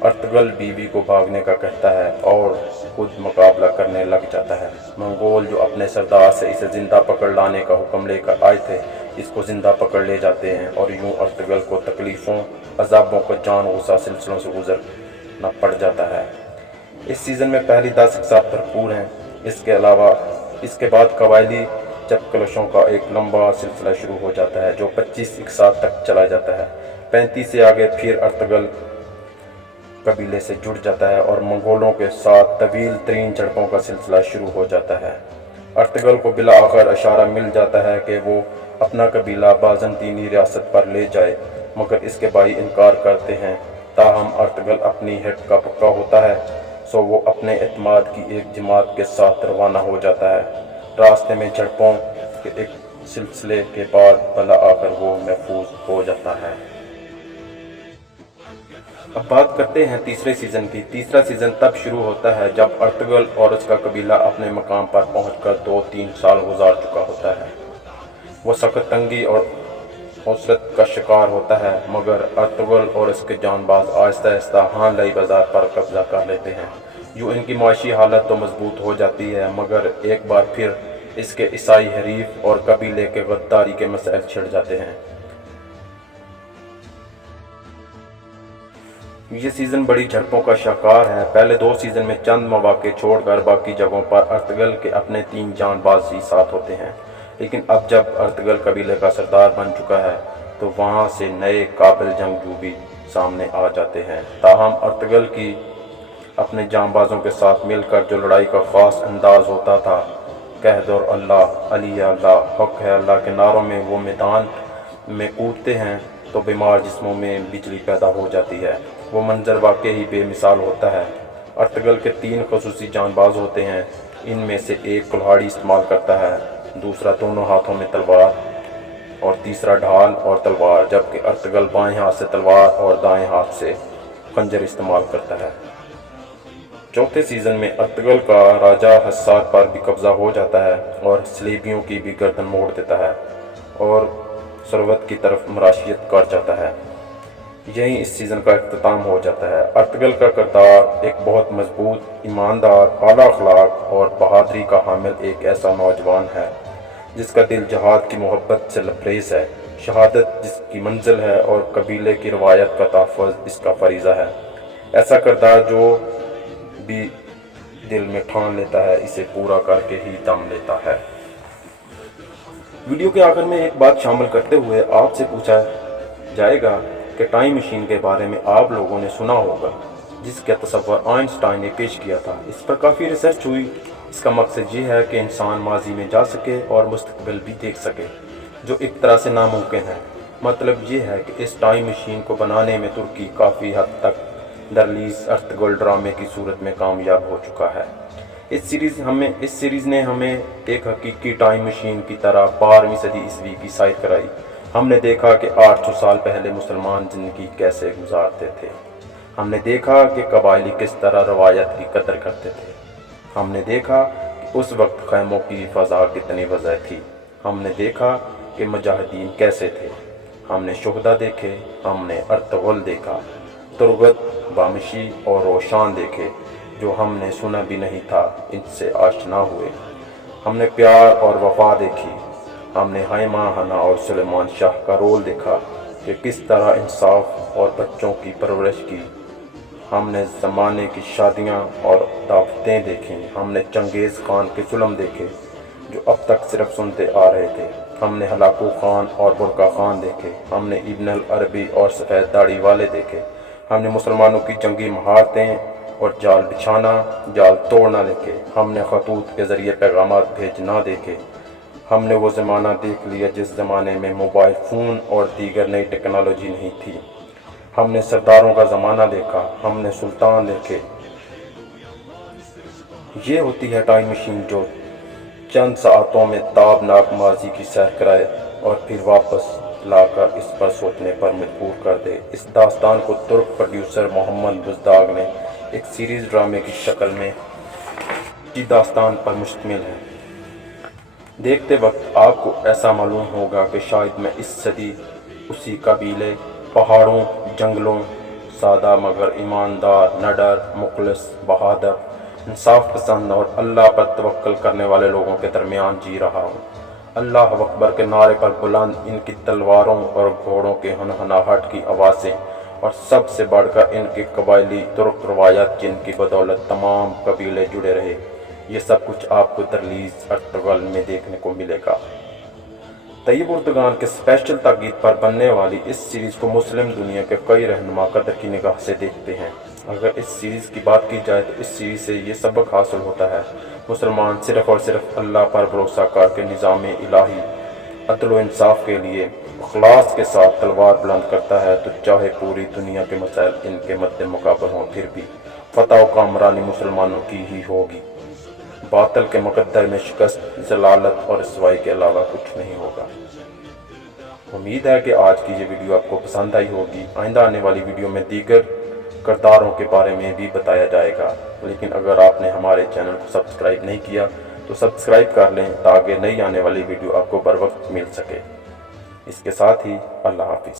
Ertugrul بیوی کو بھاگنے کا کہتا ہے اور خود مقابلہ کرنے لگ جاتا ہے۔ منگول جو اپنے سردار سے اسے زندہ پکڑ لانے کا حکم لے کر آئے تھے اس کو زندہ پکڑ لے جاتے ہیں اور یوں ارطغرل کو تکلیفوں عذابوں کو جان غصہ سلسلوں سے گزرنا پڑ جاتا ہے۔ اس سیزن میں پہلی 10 اقساط بھرپور ہیں۔ اس کے علاوہ اس کے بعد قبائلی چپکلشوں کا ایک لمبا سلسلہ شروع ہو جاتا ہے جو 25 اقساط تک چلا جاتا ہے۔ 35 سے آگے پھر ارطغرل قبیلے سے جڑ جاتا ہے اور منگولوں کے ساتھ طویل ترین جھڑپوں کا سلسلہ شروع ہو جاتا ہے۔ ارطغرل کو بالآخر اشارہ مل جاتا ہے کہ وہ اپنا قبیلہ بازنطینی ریاست پر لے جائے مگر اس کے بھائی انکار کرتے ہیں۔ تاہم ارطغرل اپنی ہٹ کا پکا ہوتا ہے سو وہ اپنے اعتماد کی ایک جماعت کے ساتھ روانہ ہو جاتا ہے۔ راستے میں جھڑپوں کے ایک سلسلے کے بعد بالآخر وہ محفوظ ہو جاتا ہے۔ اب بات کرتے ہیں تیسرے سیزن کی۔ تیسرا سیزن تب شروع ہوتا ہے جب ارطغرل اور اس کا قبیلہ اپنے مقام پر پہنچ کر 2-3 سال گزار چکا ہوتا ہے۔ وہ سخت تنگی اور حسرت کا شکار ہوتا ہے مگر ارطغرل اور اس کے جان باز آہستہ آہستہ ہان لائی بازار پر قبضہ کر لیتے ہیں۔ یوں ان کی معاشی حالت تو مضبوط ہو جاتی ہے مگر ایک بار پھر اس کے عیسائی حریف اور قبیلے کے غداری کے مسائل چھڑ جاتے ہیں۔ یہ سیزن بڑی جھڑپوں کا شکار ہے۔ پہلے 2 سیزن میں چند مواقع چھوڑ کر باقی جگہوں پر ارطغرل کے اپنے 3 جان باز ہی ساتھ ہوتے ہیں، لیکن اب جب ارطغرل قبیلے کا سردار بن چکا ہے تو وہاں سے نئے قابل جنگجو بھی سامنے آ جاتے ہیں۔ تاہم ارطغرل کی اپنے جان بازوں کے ساتھ مل کر جو لڑائی کا خاص انداز ہوتا تھا، قہد اور اللہ علی اللہ حق ہے اللہ کے نعروں میں وہ میدان میں کودتے ہیں تو بیمار جسموں میں بجلی پیدا ہو جاتی ہے۔ وہ منظر واقعی بے مثال ہوتا ہے۔ ارطغرل کے 3 خصوصی جان باز ہوتے ہیں۔ ان میں سے ایک کلہاڑی استعمال کرتا ہے، دوسرا دونوں ہاتھوں میں تلوار اور تیسرا ڈھال اور تلوار، جبکہ ارطغرل بائیں ہاتھ سے تلوار اور دائیں ہاتھ سے خنجر استعمال کرتا ہے۔ چوتھے سیزن میں ارطغرل کا راجہ حصار پر بھی قبضہ ہو جاتا ہے اور صلیبیوں کی بھی گردن موڑ دیتا ہے اور ثروت کی طرف مراشیت کر جاتا ہے۔ یہیں اس سیزن کا اختتام ہو جاتا ہے۔ ارطغرل کا کردار ایک بہت مضبوط، ایماندار، اعلیٰ اخلاق اور بہادری کا حامل ایک ایسا نوجوان ہے جس کا دل جہاد کی محبت سے لبریز ہے، شہادت جس کی منزل ہے اور قبیلے کی روایت کا تحفظ اس کا فریضہ ہے۔ ایسا کردار جو بھی دل میں ٹھان لیتا ہے اسے پورا کر کے ہی دم لیتا ہے۔ ویڈیو کے آخر میں ایک بات شامل کرتے ہوئے آپ سے پوچھا جائے گا کہ ٹائم مشین کے بارے میں آپ لوگوں نے سنا ہوگا جس کا تصور آئنسٹائن نے پیش کیا تھا۔ اس پر کافی ریسرچ ہوئی۔ اس کا مقصد یہ ہے کہ انسان ماضی میں جا سکے اور مستقبل بھی دیکھ سکے، جو ایک طرح سے ناممکن ہے۔ مطلب یہ ہے کہ اس ٹائم مشین کو بنانے میں ترکی کافی حد تک درلیز ارطغرل ڈرامے کی صورت میں کامیاب ہو چکا ہے۔ اس سیریز نے ہمیں ایک حقیقی ٹائم مشین کی طرح 12ویں صدی عیسوی کی سیر کرائی۔ ہم نے دیکھا کہ 800 سال پہلے مسلمان زندگی کیسے گزارتے تھے۔ ہم نے دیکھا کہ قبائلی کس طرح روایت کی قدر کرتے تھے۔ ہم نے دیکھا کہ اس وقت خیموں کی فضا کتنی وسیع تھی۔ ہم نے دیکھا کہ مجاہدین کیسے تھے۔ ہم نے شہداء دیکھے۔ ہم نے ارطغرل دیکھا، ترغت، بامشی اور روشان دیکھے جو ہم نے سنا بھی نہیں تھا، ان سے آشنا ہوئے۔ ہم نے پیار اور وفا دیکھی۔ ہم نے حیمہ، حنا اور سلیمان شاہ کا رول دیکھا کہ کس طرح انصاف اور بچوں کی پرورش کی۔ ہم نے زمانے کی شادیاں اور دعوتیں دیکھیں۔ ہم نے چنگیز خان کے ظلم دیکھے جو اب تک صرف سنتے آ رہے تھے۔ ہم نے ہلاکو خان اور برقع خان دیکھے۔ ہم نے ابن العربی اور سفید داڑھی والے دیکھے۔ ہم نے مسلمانوں کی جنگی مہارتیں اور جال بچھانا، جال توڑنا دیکھے۔ ہم نے خطوط کے ذریعے پیغامات بھیجنا دیکھے۔ ہم نے وہ زمانہ دیکھ لیا جس زمانے میں موبائل فون اور دیگر نئی ٹیکنالوجی نہیں تھی۔ ہم نے سرداروں کا زمانہ دیکھا۔ ہم نے سلطان دیکھے۔ یہ ہوتی ہے ٹائم مشین جو چند ساعتوں میں تابناک ماضی کی سیر کرائے اور پھر واپس لا کر اس پر سوچنے پر مجبور کر دے۔ اس داستان کو ترک پروڈیوسر محمد بزداگ نے ایک سیریز ڈرامے کی شکل میں کی داستان پر مشتمل ہے۔ دیکھتے وقت آپ کو ایسا معلوم ہوگا کہ شاید میں اس صدی اسی قبیلے، پہاڑوں، جنگلوں، سادہ مگر ایماندار، نڈر، مخلص، بہادر، انصاف پسند اور اللہ پر توکل کرنے والے لوگوں کے درمیان جی رہا ہوں۔ اللہ اکبر کے نعرے پر بلند ان کی تلواروں اور گھوڑوں کے ہنہناہٹ کی آوازیں، اور سب سے بڑھ کر ان کی قبائلی ترک روایات جن کی بدولت تمام قبیلے جڑے رہے، یہ سب کچھ آپ کو دہلیز ارطغرل میں دیکھنے کو ملے گا۔ طیب اردگان کے اسپیشل تاکید پر بننے والی اس سیریز کو مسلم دنیا کے کئی رہنما قدر کی نگاہ سے دیکھتے ہیں۔ اگر اس سیریز کی بات کی جائے تو اس سیریز سے یہ سبق حاصل ہوتا ہے، مسلمان صرف اور صرف اللہ پر بھروسہ کر کے نظام الہی عدل و انصاف کے لیے اخلاص کے ساتھ تلوار بلند کرتا ہے تو چاہے پوری دنیا کے مسائل ان کے مد مقابل ہوں، پھر بھی فتح و کامرانی مسلمانوں کی ہی ہوگی۔ باطل کے مقدر میں شکست، ضلالت اور رسوائی کے علاوہ کچھ نہیں ہوگا۔ امید ہے کہ آج کی یہ ویڈیو آپ کو پسند آئی ہوگی۔ آئندہ آنے والی ویڈیو میں دیگر کرداروں کے بارے میں بھی بتایا جائے گا، لیکن اگر آپ نے ہمارے چینل کو سبسکرائب نہیں کیا تو سبسکرائب کر لیں تاکہ نئی آنے والی ویڈیو آپ کو بر وقت مل سکے۔ اس کے ساتھ ہی اللہ حافظ۔